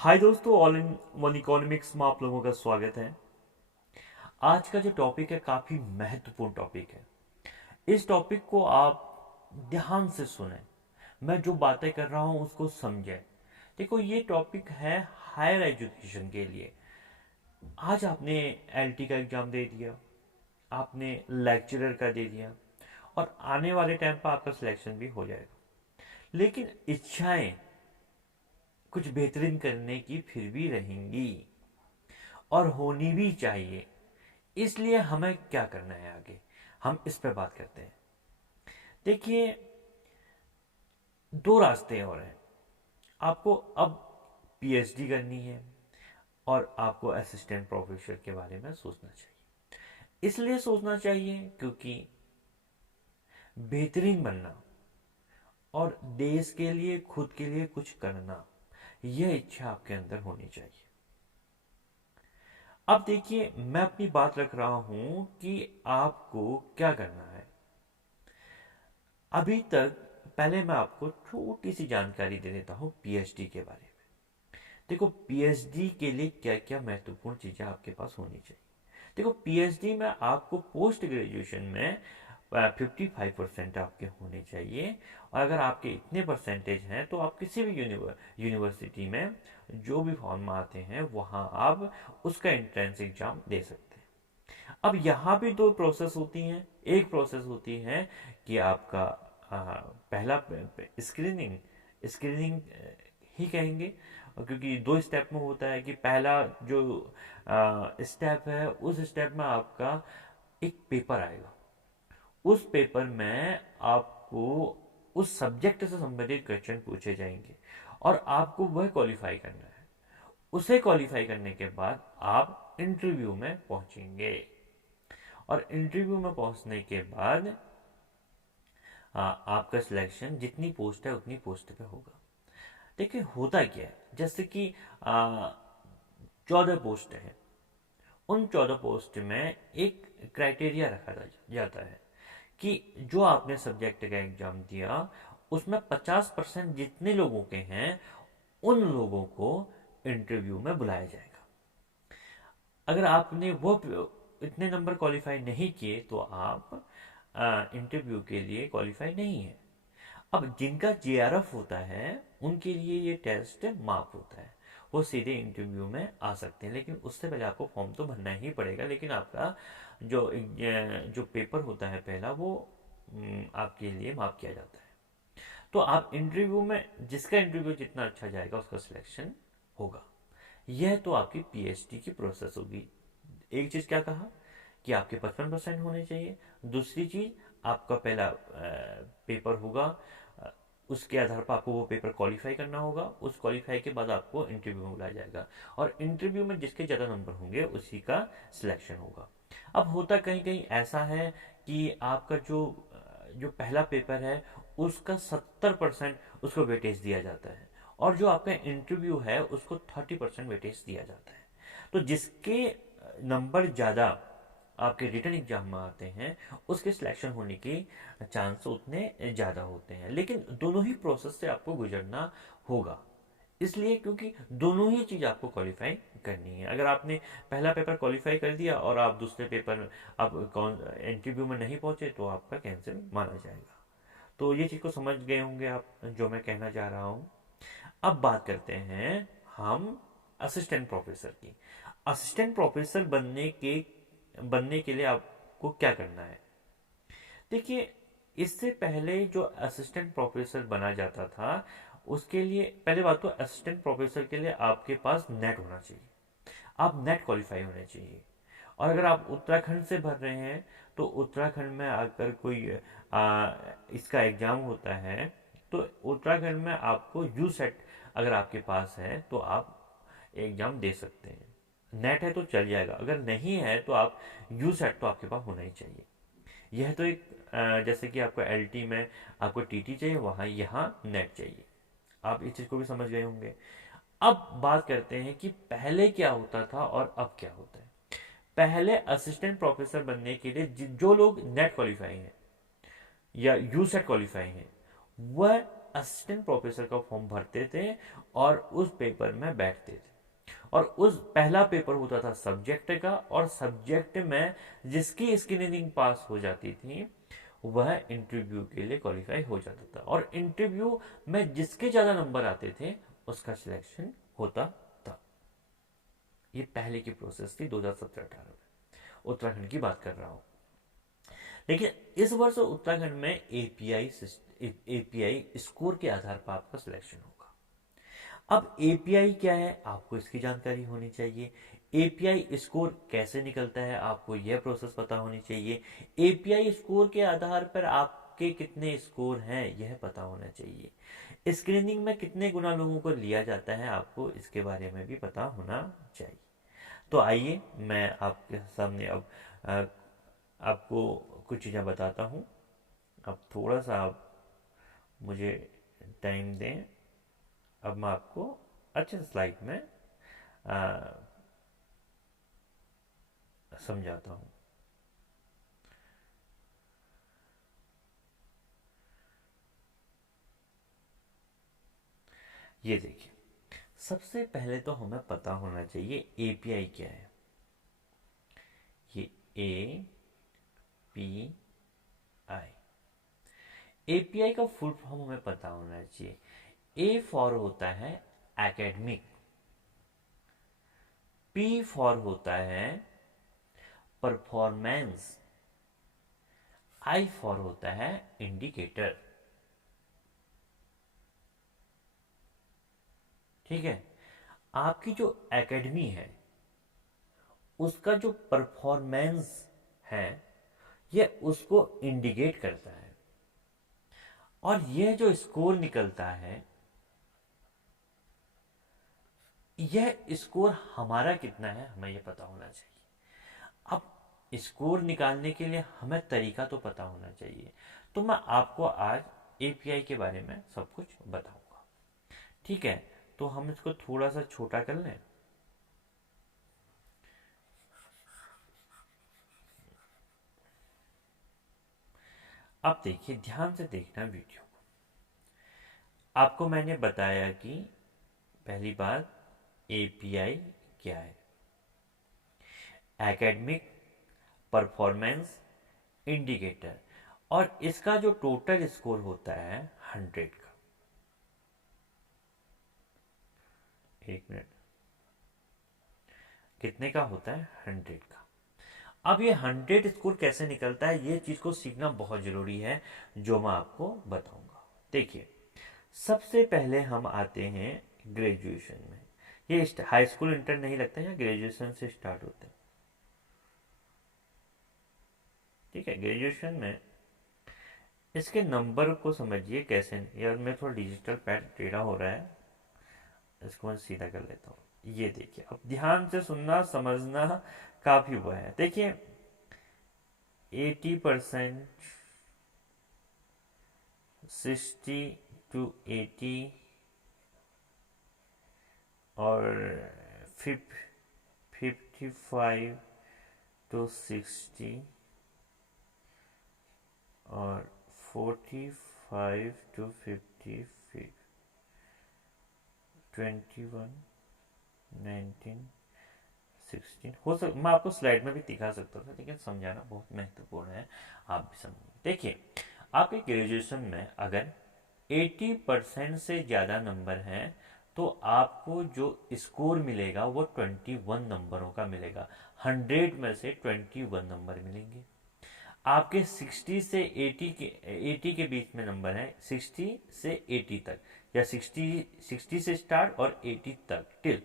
हाय दोस्तों, all in one economics में आप लोगों का स्वागत है। आज का जो टॉपिक है काफ़ी महत्वपूर्ण टॉपिक है। इस टॉपिक को आप ध्यान से सुने, मैं जो बातें कर रहा हूँ उसको समझें। देखो, ये टॉपिक है हायर एजुकेशन के लिए। आज आपने एलटी का एग्ज़ाम दे दिया, आपने लेक्चरर का दे दिया, और आने वाले टाइम पर आपका सिलेक्शन भी हो जाएगा। लेकिन इच्छाएं कुछ बेहतरीन करने की फिर भी रहेंगी, और होनी भी चाहिए। इसलिए हमें क्या करना है आगे, हम इस पे बात करते हैं। देखिए, दो रास्ते और हैं। आपको अब पीएचडी करनी है और आपको असिस्टेंट प्रोफेसर के बारे में सोचना चाहिए। इसलिए सोचना चाहिए क्योंकि बेहतरीन बनना और देश के लिए, खुद के लिए कुछ करना, यह इच्छा आपके अंदर होनी चाहिए। अब देखिए, मैं अपनी बात रख रहा हूं कि आपको क्या करना है। अभी तक पहले मैं आपको छोटी सी जानकारी दे देता हूँ पीएचडी के बारे में। देखो, पीएचडी के लिए क्या क्या महत्वपूर्ण चीज़ें आपके पास होनी चाहिए। देखो, पीएचडी में आपको पोस्ट ग्रेजुएशन में 55% आपके होने चाहिए। और अगर आपके इतने परसेंटेज हैं तो आप किसी भी यूनिवर्सिटी में जो भी फॉर्म आते हैं वहाँ आप उसका एंट्रेंस एग्जाम दे सकते हैं। अब यहाँ भी दो प्रोसेस होती हैं। एक प्रोसेस होती है कि आपका पहला स्क्रीनिंग स्क्रीनिंग ही कहेंगे, क्योंकि दो स्टेप में होता है। कि पहला जो स्टेप है, उस स्टेप में आपका एक पेपर आएगा। उस पेपर में आपको उस सब्जेक्ट से संबंधित क्वेश्चन पूछे जाएंगे और आपको वह क्वालिफाई करना है। उसे क्वालिफाई करने के बाद आप इंटरव्यू में पहुंचेंगे, और इंटरव्यू में पहुंचने के बाद आपका सिलेक्शन जितनी पोस्ट है उतनी पोस्ट पे होगा। देखिए, होता क्या है, जैसे कि 14 पोस्ट हैं। उन 14 पोस्ट में एक क्राइटेरिया रखा जाता है कि जो आपने सब्जेक्ट का एग्जाम दिया उसमें 50% जितने लोगों के हैं उन लोगों को इंटरव्यू में बुलाया जाएगा। अगर आपने वो इतने नंबर क्वालिफाई नहीं किए तो आप इंटरव्यू के लिए क्वालिफाई नहीं है। अब जिनका जेआरएफ होता है उनके लिए ये टेस्ट माफ होता है, वो सीधे इंटरव्यू में आ सकते हैं। लेकिन उससे पहले आपको फॉर्म तो भरना ही पड़ेगा। लेकिन आपका जो पेपर होता है पहला, वो आपके लिए माफ किया जाता है। तो आप इंटरव्यू में, जिसका इंटरव्यू जितना अच्छा जाएगा उसका सिलेक्शन होगा। यह तो आपकी पीएचडी की प्रोसेस होगी। एक चीज क्या कहा कि आपके 55% होने चाहिए। दूसरी चीज, आपका पहला पेपर होगा। उसके आधार पर आपको वो पेपर क्वालिफाई करना होगा। उस क्वालिफाई के बाद आपको इंटरव्यू में बुलाया जाएगा, और इंटरव्यू में जिसके ज़्यादा नंबर होंगे उसी का सिलेक्शन होगा। अब होता कहीं कहीं ऐसा है कि आपका जो जो पहला पेपर है उसका 70% उसको वेटेज दिया जाता है, और जो आपका इंटरव्यू है उसको 30% वेटेज दिया जाता है। तो जिसके नंबर ज़्यादा आपके रिटर्न एग्जाम में आते हैं उसके सिलेक्शन होने के चांस उतने ज़्यादा होते हैं। लेकिन दोनों ही प्रोसेस से आपको गुजरना होगा, इसलिए क्योंकि दोनों ही चीज़ आपको क्वालिफाई करनी है। अगर आपने पहला पेपर क्वालिफाई कर दिया और आप दूसरे पेपर, आप कौन इंटरव्यू में नहीं पहुंचे, तो आपका कैंसिल माना जाएगा। तो ये चीज़ को समझ गए होंगे आप, जो मैं कहना चाह रहा हूँ। अब बात करते हैं हम असिस्टेंट प्रोफेसर की। असिस्टेंट प्रोफेसर बनने के लिए आपको क्या करना है। देखिए, इससे पहले जो असिस्टेंट प्रोफेसर बना जाता था, उसके लिए पहले बात तो असिस्टेंट प्रोफेसर के लिए आपके पास नेट होना चाहिए। आप नेट क्वालिफाई होने चाहिए। और अगर आप उत्तराखंड से भर रहे हैं तो उत्तराखंड में अगर कोई इसका एग्जाम होता है तो उत्तराखंड में आपको यू सेट अगर आपके पास है तो आप एग्जाम दे सकते हैं। नेट है तो चल जाएगा, अगर नहीं है तो आप यू सेट तो आपके पास होना ही चाहिए। यह तो एक जैसे कि आपको एलटी में आपको टीटी चाहिए, वहाँ यहाँ नेट चाहिए। आप इस चीज़ को भी समझ गए होंगे। अब बात करते हैं कि पहले क्या होता था और अब क्या होता है। पहले असिस्टेंट प्रोफेसर बनने के लिए जो लोग नेट क्वालिफाई हैं या यू सेट क्वालिफाई हैं, वह असिस्टेंट प्रोफेसर का फॉर्म भरते थे और उस पेपर में बैठते थे। और उस पहला पेपर होता था सब्जेक्ट का, और सब्जेक्ट में जिसकी स्क्रीनिंग पास हो जाती थी वह इंटरव्यू के लिए क्वालिफाई हो जाता था, और इंटरव्यू में जिसके ज्यादा नंबर आते थे उसका सिलेक्शन होता था। ये पहले की प्रोसेस थी 2017-18 में, उत्तराखंड की बात कर रहा हूं। लेकिन इस वर्ष उत्तराखंड में एपीआई स्कोर के आधार पर आपका सिलेक्शन होगा। अब एपीआई क्या है आपको इसकी जानकारी होनी चाहिए। एपीआई स्कोर कैसे निकलता है आपको यह प्रोसेस पता होनी चाहिए। एपीआई स्कोर के आधार पर आपके कितने स्कोर हैं यह पता होना चाहिए। स्क्रीनिंग में कितने गुना लोगों को लिया जाता है आपको इसके बारे में भी पता होना चाहिए। तो आइए मैं आपके सामने अब अ, आपको कुछ चीज़ें बताता हूँ। अब थोड़ा सा आप मुझे टाइम दें। अब मैं आपको अच्छे से स्लाइड में समझाता हूँ। ये देखिए, सबसे पहले तो हमें पता होना चाहिए एपीआई क्या है। ये ए पी आई, एपीआई का फुल फॉर्म हमें पता होना चाहिए। ए फॉर होता है एकेडमिक, पी फॉर होता है परफॉर्मेंस, आई फॉर होता है इंडिकेटर। ठीक है, आपकी जो एकेडमी है उसका जो परफॉर्मेंस है यह उसको इंडिकेट करता है, और यह जो स्कोर निकलता है यह स्कोर हमारा कितना है हमें यह पता होना चाहिए। अब स्कोर निकालने के लिए हमें तरीका तो पता होना चाहिए। तो मैं आपको आज एपीआई के बारे में सब कुछ बताऊंगा। ठीक है, तो हम इसको थोड़ा सा छोटा कर लें। अब देखिए, ध्यान से देखना वीडियो को। आपको मैंने बताया कि पहली बात एपीआई क्या है। एकेडमिक परफॉर्मेंस इंडिकेटर, और इसका जो टोटल स्कोर होता है 100 का। एक मिनट, कितने का होता है 100 का। अब ये 100 स्कोर कैसे निकलता है ये चीज को सीखना बहुत जरूरी है, जो मैं आपको बताऊंगा। देखिए, सबसे पहले हम आते हैं ग्रेजुएशन में। ये हाई स्कूल इंटर नहीं लगता है, ग्रेजुएशन से स्टार्ट होते हैं। ठीक है, ग्रेजुएशन में इसके नंबर को समझिए कैसे। यार मैं थोड़ा डिजिटल पैड टेढ़ा हो रहा है, इसको मैं सीधा कर लेता हूँ। ये देखिए, अब ध्यान से सुनना समझना काफी हुआ है। देखिए 80%, 60 to 80 और 55 to 60 और 45 to 55, 21, 19, 16 हो सक मैं आपको स्लाइड में भी दिखा सकता था, लेकिन समझाना बहुत महत्वपूर्ण है, आप भी समझिए। देखिए, आपके ग्रेजुएशन में अगर 80% से ज़्यादा नंबर हैं तो आपको जो स्कोर मिलेगा वो 21 नंबरों का मिलेगा। 100 में से 21 नंबर मिलेंगे। आपके 60 से 80 के बीच में नंबर है, 60 से 80 तक, या 60 से स्टार्ट और 80 तक टिल,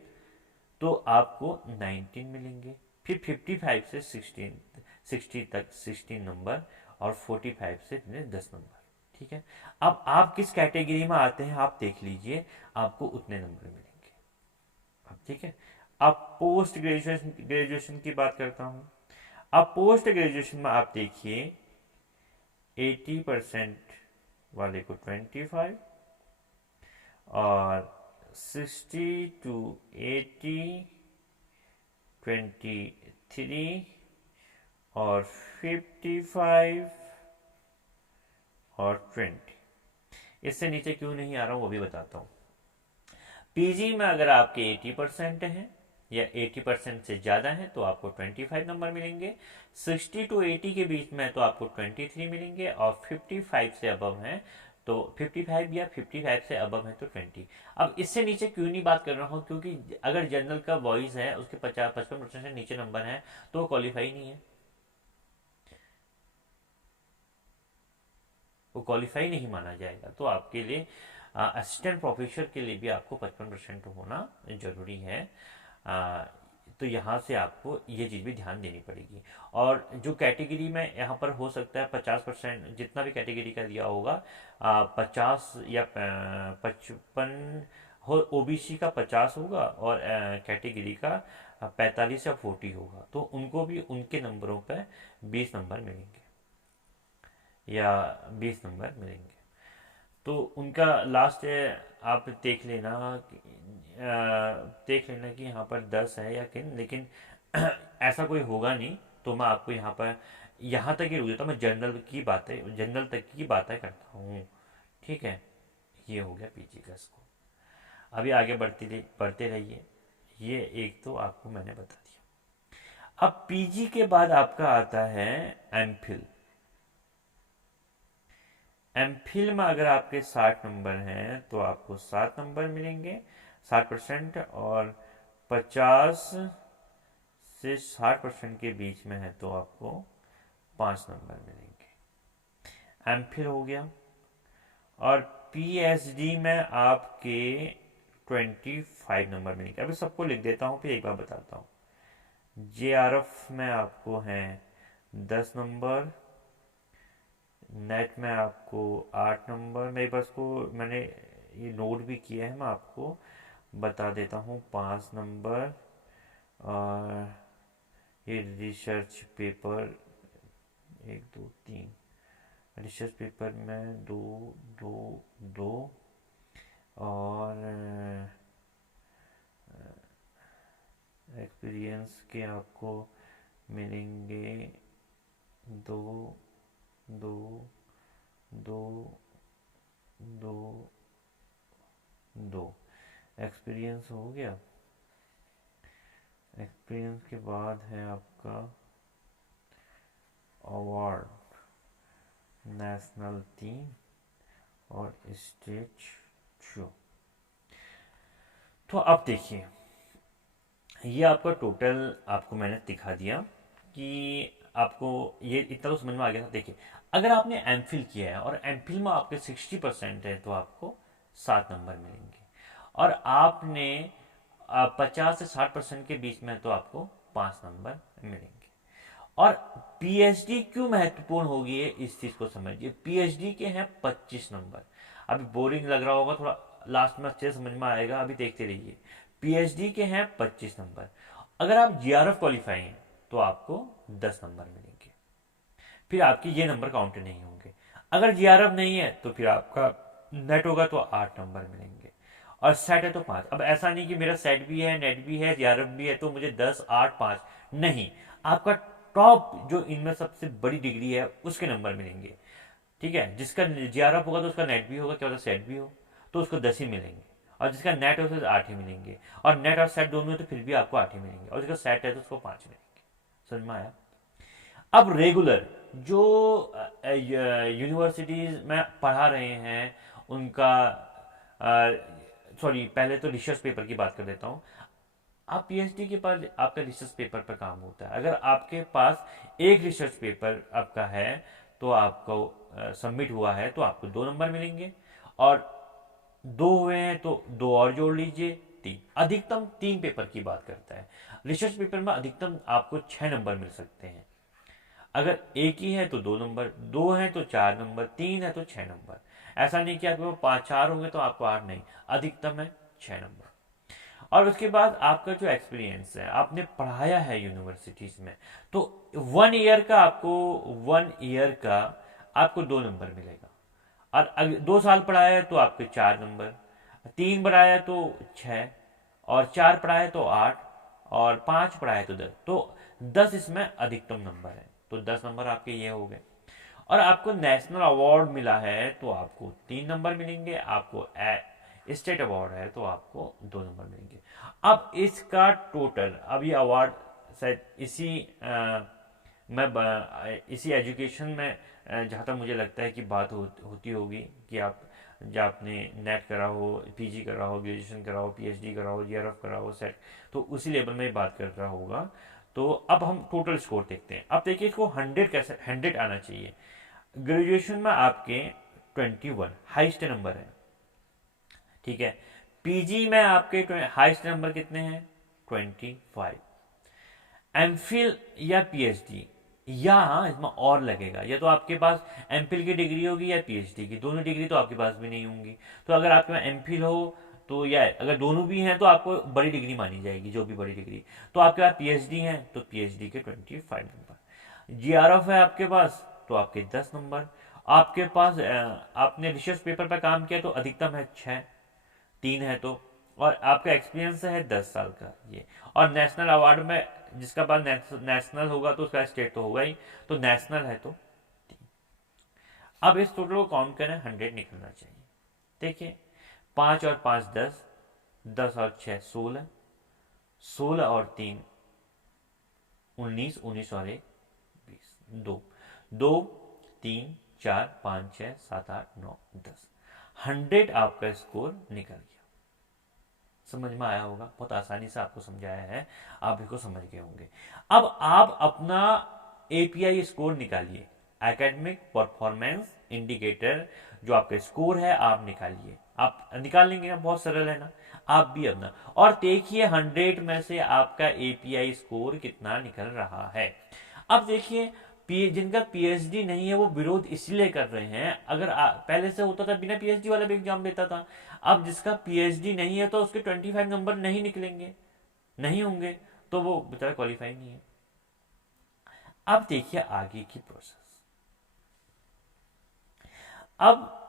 तो आपको 19 मिलेंगे। फिर 55 से 60 तक 16 नंबर, और 45 से 10 नंबर। ठीक है, अब आप किस कैटेगरी में आते हैं आप देख लीजिए, आपको उतने नंबर मिलेंगे। अब ठीक है, अब पोस्ट ग्रेजुएशन की बात करता हूं। अब पोस्ट ग्रेजुएशन में आप देखिए 80% वाले को 25, और 60 to 80 23, और 55 और 20, इससे नीचे क्यों नहीं आ रहा हूँ वो भी बताता हूँ। पीजी में अगर आपके 80% हैं या 80% से ज़्यादा हैं तो आपको 25 नंबर मिलेंगे। 60 टू 80 के बीच में तो आपको 23 मिलेंगे, और 55 से अबव हैं तो 55 या 55 से अबव है तो 20। अब इससे नीचे क्यों नहीं बात कर रहा हूँ, क्योंकि अगर जनरल का वॉइस है उसके 55% से नीचे नंबर है तो वो क्वालिफाई नहीं है, वो क्वालिफाई नहीं माना जाएगा। तो आपके लिए असिस्टेंट प्रोफेसर के लिए भी आपको 55% होना जरूरी है। आ, तो यहाँ से आपको ये चीज़ भी ध्यान देनी पड़ेगी। और जो कैटेगरी में यहाँ पर हो सकता है 50%, जितना भी कैटेगरी का दिया होगा 50 या 55 हो, ओबीसी का 50 होगा और कैटेगरी का 45 या 40 होगा, तो उनको भी उनके नंबरों पर 20 नंबर मिलेंगे या 20 नंबर मिलेंगे। तो उनका लास्ट आप देख लेना देख लेना कि यहाँ पर 10 है या किन, लेकिन ऐसा कोई होगा नहीं। तो मैं आपको यहाँ पर यहाँ तक ही रुक देता हूँ, मैं जनरल तक की बातें करता हूँ। ठीक है, ये हो गया पीजी का स्कोर। अभी आगे बढ़ते रहिए। ये एक तो आपको मैंने बता दिया। अब पीजी के बाद आपका आता है एमफिल। एमफिल में अगर आपके 60 नंबर हैं तो आपको 7 नंबर मिलेंगे, 60%, और 50 से 60% के बीच में है तो आपको 5 नंबर मिलेंगे। एमफिल हो गया। और पीएचडी में आपके 25 नंबर मिलेंगे। अभी सबको लिख देता हूँ फिर एक बार बताता हूँ। जेआरएफ में आपको हैं 10 नंबर, नेट में आपको 8 नंबर, मेरे पास को मैंने ये नोट भी किया है, मैं आपको बता देता हूँ। 5 नंबर, और ये रिसर्च पेपर 1 2 3, रिसर्च पेपर में 2 2 2, और एक्सपीरियंस के आपको मिलेंगे 2 2 2 2 2। एक्सपीरियंस हो गया। एक्सपीरियंस के बाद है आपका अवार्ड, नेशनल टीम और स्टेज शो। तो अब देखिए, ये आपका टोटल आपको मैंने दिखा दिया कि आपको ये इतना तो समझ में आ गया था। देखिए, अगर आपने एमफिल किया है और एमफिल में आपके 60% है तो आपको 7 नंबर मिलेंगे, और आपने 50 से 60% के बीच में है तो आपको 5 नंबर मिलेंगे। और पीएचडी क्यों महत्वपूर्ण होगी है, इस चीज को समझिए। पीएचडी के हैं 25 नंबर। अभी बोरिंग लग रहा होगा थोड़ा, लास्ट में अच्छे समझ में आएगा, अभी देखते रहिए। पीएचडी के हैं 25 नंबर। अगर आप जीआरएफ क्वालिफाई हैं तो आपको 10 नंबर मिलेंगे, फिर आपके ये नंबर काउंट नहीं होंगे। अगर जीआरएफ नहीं है तो फिर आपका नेट होगा तो 8 नंबर मिलेंगे, और सेट है तो 5। अब ऐसा नहीं कि मेरा सेट भी है, नेट भी है, जीआरएफ भी है तो मुझे 10 8 5 नहीं, आपका टॉप जो इनमें सबसे बड़ी डिग्री है उसके नंबर मिलेंगे। ठीक है, जिसका जीआरएफ होगा तो उसका नेट भी होगा, क्या होता सेट भी हो तो उसको 10 ही मिलेंगे, और जिसका नेट है उसको 8 ही मिलेंगे, और नेट और सेट दोनों है तो फिर भी आपको 8 ही मिलेंगे, और जिसका सेट है तो उसको 5 मिलेंगे। समझ में आया? अब रेगुलर जो यूनिवर्सिटीज में पढ़ा रहे हैं उनका, सॉरी पहले तो रिसर्च पेपर की बात कर देता हूँ। आप पीएचडी के पास आपका रिसर्च पेपर पर काम होता है। अगर आपके पास एक रिसर्च पेपर आपका है तो आपको सबमिट हुआ है तो आपको 2 नंबर मिलेंगे, और 2 हुए हैं तो 2 और जोड़ लीजिए, 3। अधिकतम 3 पेपर की बात करता है। रिसर्च पेपर में अधिकतम आपको 6 नंबर मिल सकते हैं। अगर एक ही है तो 2 नंबर, 2 है तो 4 नंबर, 3 है तो 6 नंबर। ऐसा नहीं कि आपके पास 4 होंगे तो आपको 8 नहीं, अधिकतम है 6 नंबर। और उसके बाद आपका जो एक्सपीरियंस है, आपने पढ़ाया है यूनिवर्सिटीज में, तो 1 ईयर का आपको 1 ईयर का आपको 2 नंबर मिलेगा। और अगर 2 साल पढ़ाया है तो आपके 4 नंबर, 3 पढ़ाया है तो 6, और 4 पढ़ाया है तो 8, और 5 पढ़ाया है तो 10। तो 10 इसमें अधिकतम नंबर है, तो 10 नंबर आपके ये हो गए। और आपको नेशनल अवार्ड मिला है तो आपको 3 नंबर मिलेंगे, आपको स्टेट अवार्ड है तो आपको 2 नंबर मिलेंगे। अब इसका टोटल, अब ये अवार्ड शायद इसी एजुकेशन में जहाँ तक मुझे लगता है कि बात होती होगी कि आप जब आपने नेट करा हो, पीजी करा हो, ग्रेजुएशन करा हो, पीएचडी करा हो, जीआरएफ करा हो, सेट, तो उसी लेवल में बात कर रहा होगा। तो अब हम टोटल स्कोर देखते हैं। अब देखिए इसको 100 कैसे, 100 आना चाहिए। ग्रेजुएशन में आपके 21 हाईएस्ट नंबर है, ठीक है। पीजी में आपके हाईएस्ट नंबर कितने हैं? 25। एमफिल या पीएचडी, या हाँ इसमें और लगेगा, या तो आपके पास एमफिल की डिग्री होगी या पीएचडी की, दोनों डिग्री तो आपके पास भी नहीं होंगी। तो अगर आपके पास एमफिल हो तो, या अगर दोनों भी हैं तो आपको बड़ी डिग्री मानी जाएगी, जो भी बड़ी डिग्री। तो आपके पास पीएचडी है तो पीएचडी के 25 नंबर। जीआरएफ है आपके पास तो आपके 10 नंबर। आपके पास आपने रिसर्च पेपर पर काम किया तो अधिकतम है 6, 3 है तो, और आपका एक्सपीरियंस है 10 साल का ये। और नेशनल अवार्ड में जिसका पास नेशनल होगा तो उसका स्टेट तो होगा ही, तो नेशनल है तो 3। अब इस टोटल को काउंट करें, 100 निकलना चाहिए। देखिए 5 और 5 10, 10 और 6 16, 16 और 3 19, 19 और 1 20, 2 2 3 4 5 6 7 8 9 10, 100 आपका स्कोर निकल गया। समझ में आया होगा, बहुत आसानी से आपको समझाया है, आप इसको समझ गए होंगे। अब आप अपना एपीआई स्कोर निकालिए, एकेडमिक परफॉर्मेंस इंडिकेटर, जो आपका स्कोर है आप निकालिए। आप निकाल लेंगे ना, बहुत सरल है ना, आप भी अपना। और देखिए 100 में से आपका एपीआई स्कोर कितना निकल रहा है। अब देखिए जिनका पीएचडी नहीं है वो विरोध इसलिए कर रहे हैं, अगर पहले से होता था बिना पीएचडी वाला भी एग्जाम देता था। अब जिसका पीएचडी नहीं है तो उसके 25 नंबर नहीं निकलेंगे, नहीं होंगे, तो वो बेचारा क्वालिफाई नहीं है। अब देखिए आगे की प्रोसेस। अब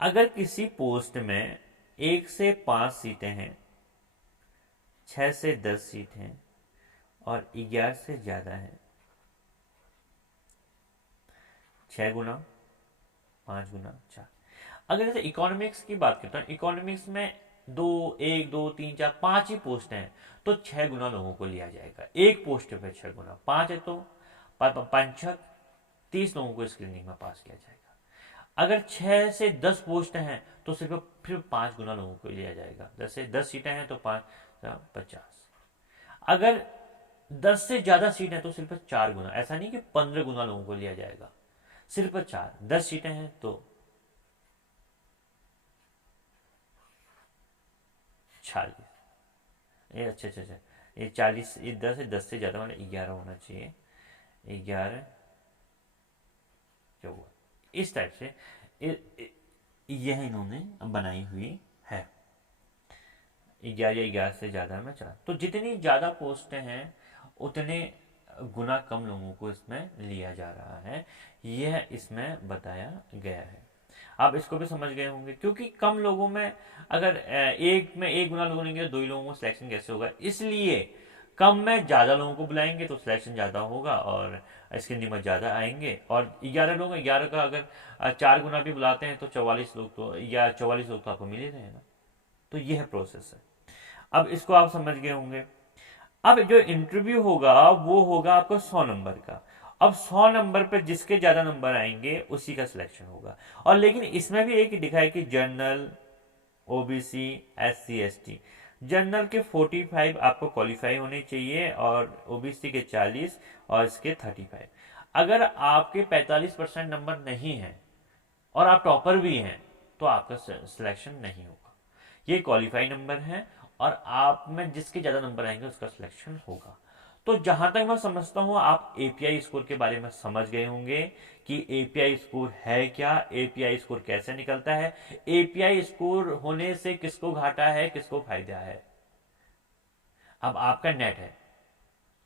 अगर किसी पोस्ट में 1 से 5 सीटें हैं, 6 से 10 सीट हैं और 11 से ज्यादा है, 6 गुना 5 गुना 4। अगर जैसे इकोनॉमिक्स की बात करता हूँ, इकोनॉमिक्स में 1 2 3 4 5 ही पोस्ट हैं, तो 6 गुना लोगों को लिया जाएगा। एक पोस्ट पे 6 गुना, 5 है तो 5 30 लोगों को स्क्रीनिंग में पास किया जाएगा। अगर 6 से 10 पोस्ट हैं तो सिर्फ फिर 5 गुना लोगों को लिया जाएगा। जैसे 10 सीटें हैं तो 50। अगर 10 से ज्यादा सीट है तो सिर्फ 4 गुना, ऐसा नहीं कि 15 गुना लोगों को लिया जाएगा, सिर्फ 4। 10 सीटें हैं तो 40, ये अच्छा अच्छा अच्छा, ये 40, ये 10 से ज्यादा मतलब 11 होना चाहिए, 11 क्या हुआ, इस टाइप से यह इन्होंने बनाई हुई है। 11 या 11 से ज्यादा में 4, तो जितनी ज्यादा पोस्टें हैं उतने गुना कम लोगों को इसमें लिया जा रहा है, यह इसमें बताया गया है। आप इसको भी समझ गए होंगे, क्योंकि कम लोगों में अगर एक में 1 गुना लोगों लेंगे तो 2 ही लोगों को सिलेक्शन कैसे होगा, इसलिए कम में ज्यादा लोगों को बुलाएंगे तो सिलेक्शन ज्यादा होगा और इसके नियम ज्यादा आएंगे। और 11 लोग, 11 का अगर 4 गुना भी बुलाते हैं तो 44 लोग तो, या 44 लोग तो आपको मिल ही रहे हैं ना। तो यह प्रोसेस है, अब इसको आप समझ गए होंगे। अब जो इंटरव्यू होगा वो होगा आपको 100 नंबर का। अब 100 नंबर पर जिसके ज्यादा नंबर आएंगे उसी का सिलेक्शन होगा। और लेकिन इसमें भी एक लिखा है कि general, OBC, SC, ST, general के 45 आपको क्वालिफाई होने चाहिए और ओबीसी के 40 और इसके 35। अगर आपके 45% नंबर नहीं है और आप टॉपर भी हैं तो आपका सिलेक्शन नहीं होगा। ये क्वालिफाई नंबर है और आप में जिसके ज्यादा नंबर आएंगे उसका सिलेक्शन होगा। तो जहां तक मैं समझता हूं आप एपीआई स्कोर के बारे में समझ गए होंगे कि एपीआई स्कोर है क्या, एपीआई स्कोर कैसे निकलता है, एपीआई स्कोर होने से किसको घाटा है, किसको फायदा है। अब आपका नेट है,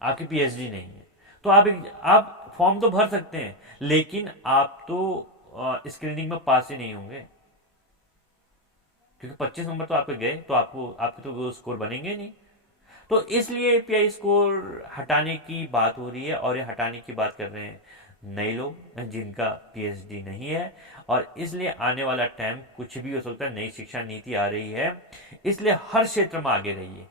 आपकी पीएचडी नहीं है, तो आप फॉर्म तो भर सकते हैं लेकिन आप तो स्क्रीनिंग में पास ही नहीं होंगे, क्योंकि 25 नंबर तो आपके गए तो आपके तो वो स्कोर बनेंगे नहीं। तो इसलिए एपीआई स्कोर हटाने की बात हो रही है, और ये हटाने की बात कर रहे हैं नए लोग जिनका पीएचडी नहीं है, और इसलिए आने वाला टाइम कुछ भी हो सकता है। नई शिक्षा नीति आ रही है, इसलिए हर क्षेत्र में आगे रहिए।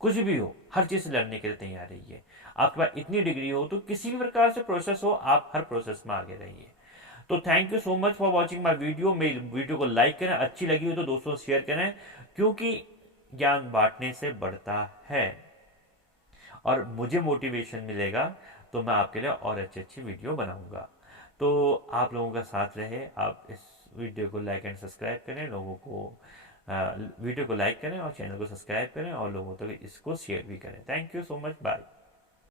कुछ भी हो, हर चीज से लड़ने के लिए तैयार रहिए। आपके पास इतनी डिग्री हो तो किसी भी प्रकार से प्रोसेस हो, आप हर प्रोसेस में आगे रहिए। तो thank you so much for watching my video. मेरी वीडियो को लाइक करें, अच्छी लगी हो तो दोस्तों शेयर करें, क्योंकि ज्ञान बांटने से बढ़ता है और मुझे मोटिवेशन मिलेगा तो मैं आपके लिए और अच्छी अच्छी वीडियो बनाऊंगा। तो आप लोगों का साथ रहे, आप इस वीडियो को लाइक एंड सब्सक्राइब करें, लोगों को वीडियो को लाइक करें और चैनल को सब्सक्राइब करें और लोगों तक इसको शेयर भी करें। Thank you so much, bye.